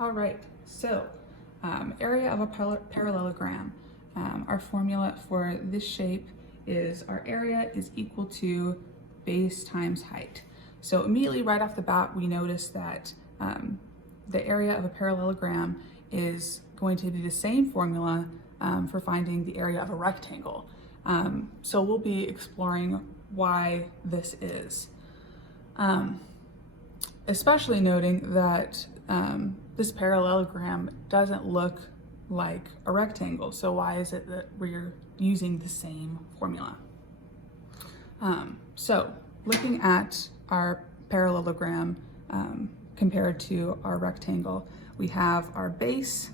All right, so area of a parallelogram. Our formula for this shape is our area is equal to base times height. So immediately right off the bat, we notice that the area of a parallelogram is going to be the same formula for finding the area of a rectangle. So we'll be exploring why this is. Especially noting that this parallelogram doesn't look like a rectangle. So why is it that we're using the same formula? So looking at our parallelogram compared to our rectangle, we have our base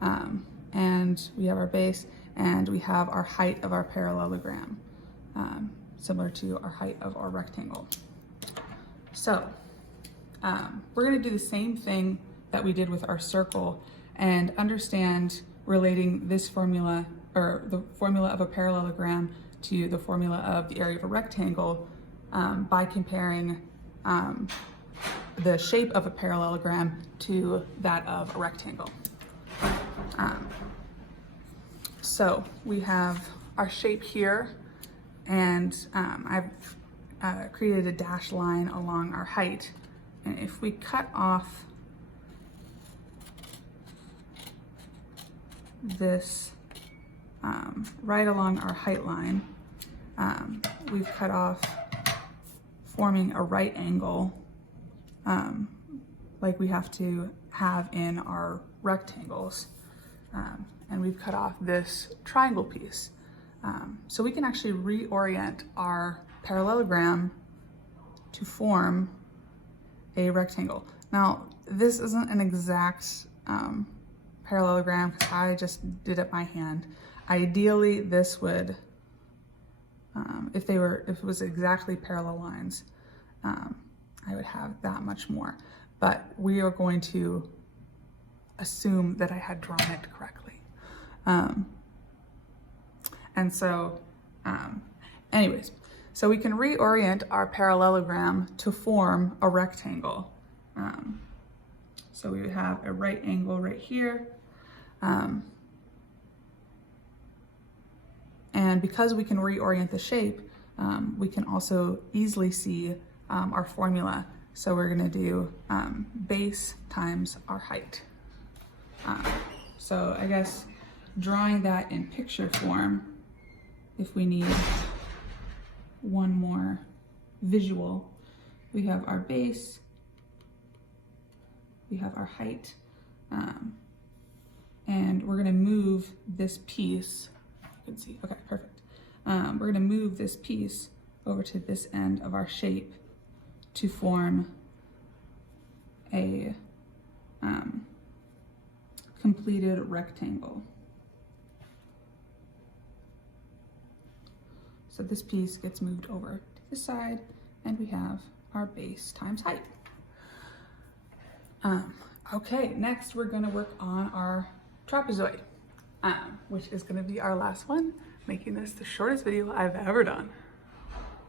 and we have our height of our parallelogram, similar to our height of our rectangle. So we're going to do the same thing that we did with our circle and understand relating this formula, or the formula of a parallelogram, to the formula of the area of a rectangle by comparing the shape of a parallelogram to that of a rectangle. So we have our shape here, and I've created a dashed line along our height. And if we cut off this right along our height line, we've cut off forming a right angle like we have to have in our rectangles. And we've cut off this triangle piece. So we can actually reorient our parallelogram to form a rectangle. Now, this isn't an exact parallelogram because I just did it by hand. Ideally, this would, if it was exactly parallel lines, I would have that much more. But we are going to assume that I had drawn it correctly. And so, anyways, so we can reorient our parallelogram to form a rectangle. So we would have a right angle right here. And because we can reorient the shape, we can also easily see our formula. So we're gonna do base times our height. So I guess drawing that in picture form, if we need one more visual, we have our base, we have our height, and we're gonna move this piece, you can see, okay, perfect. We're gonna move this piece over to this end of our shape to form a completed rectangle. So this piece gets moved over to this side, and we have our base times height. Okay, next we're gonna work on our trapezoid, which is gonna be our last one, making this the shortest video I've ever done.